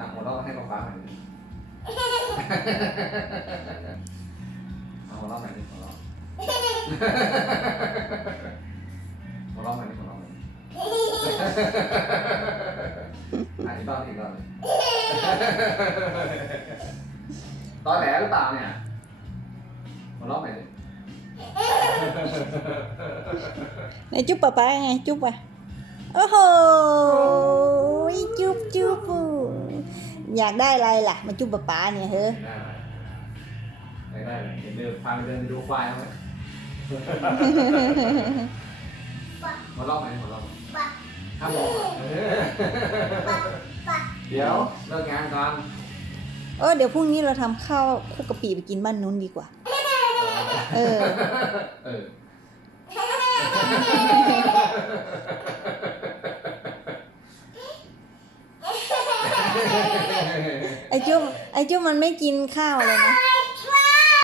อ่ะหัวเราะให้ป๊าป๊าหน่อยดิเอาหัวเราะหน่อยดิหัวเราะหัวเราะหน่อยดิหัวเราะหน่อยดิอ่ะอีกรอบอีกรอบตอนแหลหรือเปล่าเนี่ยหัวเราะหน่อยดิ ไหนจุ๊บป๊าป๊า อยากได้อะไรล่ะ มาจุ๊บป๊าป๊าเนี่ยเฮ้ยได้ได้ได้เดี๋ยวเดินพาไปเดินไปดูควายเอาไหมหัวเราะไหมหัวเราะไหมห้ามมองอะเออเดี๋ยวเลิกงานก่อนเออเดี๋ยวพรุ่งนี้เราทำข้าวคลุกกะปิไปกินบ้านนู้นดีกว่า เออ เออ ไอจุ๊บไอจุ๊บมันไม่กินข้าวเลยนะ